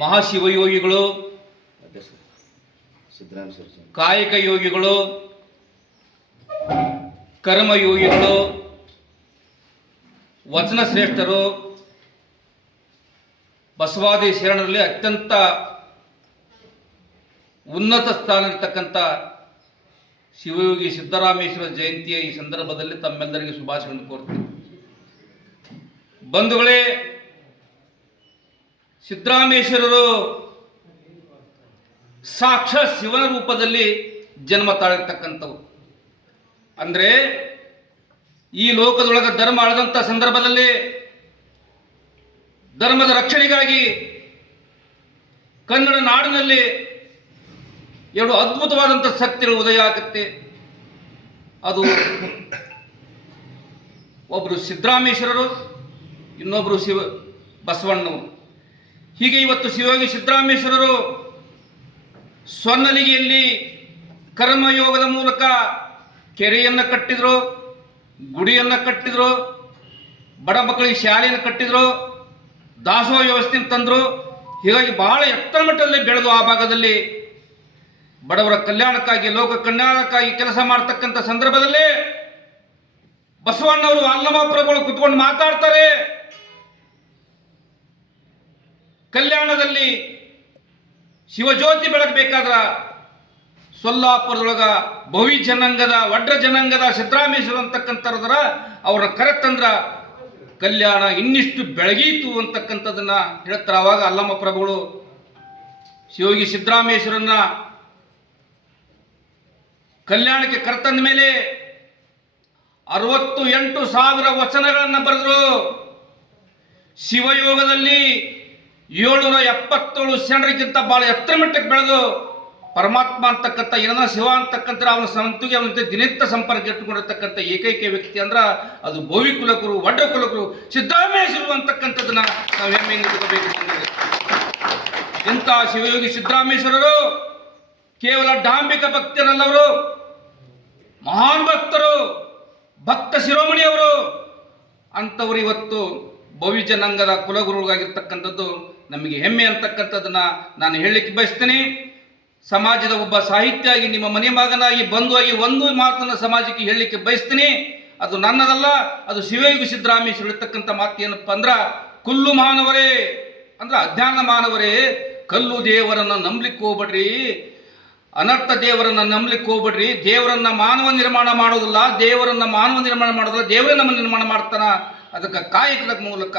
ಮಹಾಶಿವಯೋಗಿಗಳು, ಕಾಯಕ ಯೋಗಿಗಳು, ಕರ್ಮಯೋಗಿಗಳು, ವಚನ ಶ್ರೇಷ್ಠರು, ಬಸವಾದಿ ಶರಣರಲ್ಲಿ ಅತ್ಯಂತ ಉನ್ನತ ಸ್ಥಾನ ಇರತಕ್ಕಂಥ ಶಿವಯೋಗಿ ಸಿದ್ದರಾಮೇಶ್ವರ ಜಯಂತಿಯ ಈ ಸಂದರ್ಭದಲ್ಲಿ ತಮ್ಮೆಲ್ಲರಿಗೆ ಶುಭಾಶಯಗಳನ್ನು ಕೋರ್ತೀನಿ. ಬಂಧುಗಳೇ, ಸಿದ್ದರಾಮೇಶ್ವರರು ಸಾಕ್ಷಾತ್ ಶಿವನ ರೂಪದಲ್ಲಿ ಜನ್ಮ ತಾಳಿರ್ತಕ್ಕಂಥವು. ಅಂದರೆ ಈ ಲೋಕದೊಳಗೆ ಧರ್ಮ ಆಳದಂಥ ಸಂದರ್ಭದಲ್ಲಿ ಧರ್ಮದ ರಕ್ಷಣೆಗಾಗಿ ಕನ್ನಡ ನಾಡಿನಲ್ಲಿ ಎರಡು ಅದ್ಭುತವಾದಂಥ ಶಕ್ತಿಗಳು ಉದಯ ಆಗುತ್ತೆ. ಅದು ಒಬ್ಬರು ಸಿದ್ದರಾಮೇಶ್ವರರು, ಇನ್ನೊಬ್ಬರು ಬಸವಣ್ಣವರು. ಹೀಗೆ ಇವತ್ತು ಶಿವಯೋಗಿ ಸಿದ್ದರಾಮೇಶ್ವರರು ಸ್ವರ್ಣಲಿಗೆಯಲ್ಲಿ ಕರ್ಮಯೋಗದ ಮೂಲಕ ಕೆರೆಯನ್ನು ಕಟ್ಟಿದ್ರು, ಗುಡಿಯನ್ನು ಕಟ್ಟಿದ್ರು, ಬಡ ಮಕ್ಕಳಿಗೆ ಶಾಲೆಯನ್ನು ಕಟ್ಟಿದ್ರು, ದಾಸೋಹ ವ್ಯವಸ್ಥೆಯನ್ನು ತಂದರು. ಹೀಗಾಗಿ ಬಹಳ ಎತ್ತರ ಮಟ್ಟದಲ್ಲಿ ಬೆಳೆದು ಆ ಭಾಗದಲ್ಲಿ ಬಡವರ ಕಲ್ಯಾಣಕ್ಕಾಗಿ, ಲೋಕ ಕಲ್ಯಾಣಕ್ಕಾಗಿ ಕೆಲಸ ಮಾಡತಕ್ಕಂಥ ಸಂದರ್ಭದಲ್ಲಿ ಬಸವಣ್ಣವರು ಅಲ್ಲಮ ಪ್ರಭುಗಳು ಕುತ್ಕೊಂಡು ಮಾತಾಡ್ತಾರೆ. ಕಲ್ಯಾಣದಲ್ಲಿ ಶಿವಜ್ಯೋತಿ ಬೆಳಗಬೇಕಾದ್ರ ಸೊಲ್ಲಾಪುರದೊಳಗ ಭವಿ ಜನಾಂಗದ, ವಡ್ರ ಜನಾಂಗದ ಸಿದ್ದರಾಮೇಶ್ವರ ಅಂತಕ್ಕಂಥದ್ರ ಅವರ ಕರೆತಂದ್ರ ಕಲ್ಯಾಣ ಇನ್ನಿಷ್ಟು ಬೆಳಗೀತು ಅಂತಕ್ಕಂಥದ್ದನ್ನ ಹೇಳ್ತಾರೆ. ಆವಾಗ ಅಲ್ಲಮ ಪ್ರಭುಗಳು ಶಿವಯೋಗಿ ಸಿದ್ದರಾಮೇಶ್ವರನ್ನ ಕಲ್ಯಾಣಕ್ಕೆ ಕರೆತಂದ ಮೇಲೆ 68,000 ವಚನಗಳನ್ನು ಬರೆದರು. ಶಿವಯೋಗದಲ್ಲಿ 777 ಶರಣರಿಗಿಂತ ಬಹಳ ಎತ್ತರ ಮಟ್ಟಕ್ಕೆ ಬೆಳೆದು ಪರಮಾತ್ಮ ಅಂತಕ್ಕಂಥ ಏನನ್ನ ಶಿವ ಅಂತಕ್ಕಂಥ ಅವನ ಸಂತಿಗೆ ಅವನ ಜೊತೆ ದಿನನಿತ್ಯ ಸಂಪರ್ಕ ಇಟ್ಟುಕೊಂಡಿರ್ತಕ್ಕಂಥ ಏಕೈಕ ವ್ಯಕ್ತಿ ಅಂದ್ರೆ ಅದು ಭೋವಿ ಕುಲಕರು, ವಡ್ಡ ಕುಲಕರು, ಸಿದ್ದರಾಮೇಶ್ವರರು ಅಂತಕ್ಕಂಥದ್ದನ್ನ ನಾವು ಹೆಮ್ಮೆಯಿಂದ ಇಟ್ಕೋಬೇಕು. ಇಂಥ ಶಿವಯೋಗಿ ಸಿದ್ದರಾಮೇಶ್ವರರು ಕೇವಲ ಡಾಂಬಿಕ ಭಕ್ತರಲ್ಲವರು, ಮಹಾನ್ ಭಕ್ತರು, ಭಕ್ತ ಶಿರೋಮಣಿಯವರು. ಅಂಥವ್ರು ಇವತ್ತು ಭವಿ ಜನಾಂಗದ ಕುಲಗುರುಗಳಾಗಿರ್ತಕ್ಕಂಥದ್ದು ನಮಗೆ ಹೆಮ್ಮೆ ಅಂತಕ್ಕಂಥದ್ದನ್ನ ನಾನು ಹೇಳಲಿಕ್ಕೆ ಬಯಸ್ತೇನೆ. ಸಮಾಜದ ಒಬ್ಬ ಸಾಹಿತ್ಯಾಗಿ, ನಿಮ್ಮ ಮನೆ ಮಗನಾಗಿ, ಬಂಧುವಾಗಿ ಒಂದು ಮಾತನ್ನು ಸಮಾಜಕ್ಕೆ ಹೇಳಲಿಕ್ಕೆ ಬಯಸ್ತೀನಿ. ಅದು ನನ್ನದಲ್ಲ, ಅದು ಶಿವಯೋಗಿ ಸಿದ್ದರಾಮೇಶ್ವರ ಇರ್ತಕ್ಕಂಥ ಮಾತು ಏನಪ್ಪ ಅಂದ್ರೆ, ಕುಲ್ಲು ಮಾನವರೇ ಅಂದ್ರೆ ಅಜ್ಞಾನ ಮಾನವರೇ, ಕಲ್ಲು ದೇವರನ್ನು ನಂಬಲಿಕ್ಕೆ ಹೋಗ್ಬೇಡ್ರಿ, ಅನರ್ಥ ದೇವರನ್ನು ನಂಬಲಿಕ್ಕೆ ಹೋಗ್ಬೇಡ್ರಿ. ದೇವರನ್ನ ಮಾನವ ನಿರ್ಮಾಣ ಮಾಡೋದಿಲ್ಲ, ದೇವರನ್ನ ಮಾನವ ನಿರ್ಮಾಣ ಮಾಡೋದಿಲ್ಲ, ದೇವರೇ ನಮ್ಮ ನಿರ್ಮಾಣ ಮಾಡ್ತಾನ. ಅದಕ್ಕೆ ಕಾಯಕದ ಮೂಲಕ,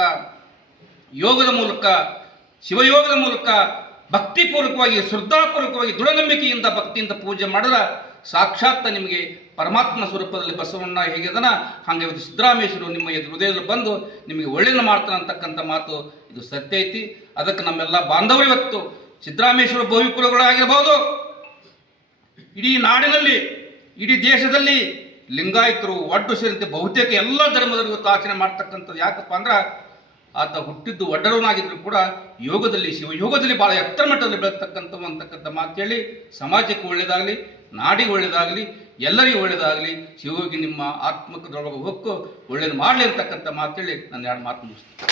ಯೋಗದ ಮೂಲಕ, ಶಿವಯೋಗದ ಮೂಲಕ ಭಕ್ತಿಪೂರ್ವಕವಾಗಿ, ಶ್ರದ್ಧಾಪೂರ್ವಕವಾಗಿ, ದೃಢನಂಬಿಕೆಯಿಂದ, ಭಕ್ತಿಯಿಂದ ಪೂಜೆ ಮಾಡಿದ್ರೆ ಸಾಕ್ಷಾತ್ ನಿಮಗೆ ಪರಮಾತ್ಮ ಸ್ವರೂಪದಲ್ಲಿ ಬಸವಣ್ಣ ಹೇಗಿದನ ಹಾಗೆ ಇವತ್ತು ಸಿದ್ದರಾಮೇಶ್ವರರು ನಿಮ್ಮ ಹೃದಯದಲ್ಲಿ ಬಂದು ನಿಮಗೆ ಒಳ್ಳೆಯದನ್ನು ಮಾಡ್ತಾನೆ ಅಂತಕ್ಕಂಥ ಮಾತು ಇದು ಸತ್ಯ ಐತಿ. ಅದಕ್ಕೆ ನಮ್ಮೆಲ್ಲ ಬಾಂಧವರು ಇವತ್ತು ಸಿದ್ದರಾಮೇಶ್ವರ ಭವಿ ಕುಲಗಳಾಗಿರ್ಬೋದು, ಇಡೀ ನಾಡಿನಲ್ಲಿ, ಇಡೀ ದೇಶದಲ್ಲಿ ಲಿಂಗಾಯತರು, ಒಡ್ಡು ಸೇರಿದಂತೆ ಬಹುತೇಕ ಎಲ್ಲ ಧರ್ಮದವರು ಇವತ್ತು ಆಚರಣೆ ಮಾಡ್ತಕ್ಕಂಥದ್ದು. ಯಾಕಪ್ಪ ಅಂದ್ರೆ ಆತ ಹುಟ್ಟಿದ್ದು ಒಡ್ಡರವನಾಗಿದ್ರು ಕೂಡ ಯೋಗದಲ್ಲಿ, ಶಿವಯೋಗದಲ್ಲಿ ಭಾಳ ಎತ್ತರ ಮಟ್ಟದಲ್ಲಿ ಬೆಳೆತಕ್ಕಂಥವು ಅಂತಕ್ಕಂಥ ಮಾತು ಹೇಳಿ ಸಮಾಜಕ್ಕೆ ಒಳ್ಳೆಯದಾಗಲಿ, ನಾಡಿಗೆ ಒಳ್ಳೆಯದಾಗಲಿ, ಎಲ್ಲರಿಗೂ ಒಳ್ಳೆಯದಾಗಲಿ. ಶಿವಯೋಗಿ ನಿಮ್ಮ ಆತ್ಮಕದೊಳಗೆ ಹೊಕ್ಕು ಒಳ್ಳೆಯದು ಮಾಡಲಿ ಅಂತಕ್ಕಂಥ ಮಾತು ಹೇಳಿ ನಾನು ಎರಡು ಮಾತು ಮುಗಿಸ್ತೀನಿ.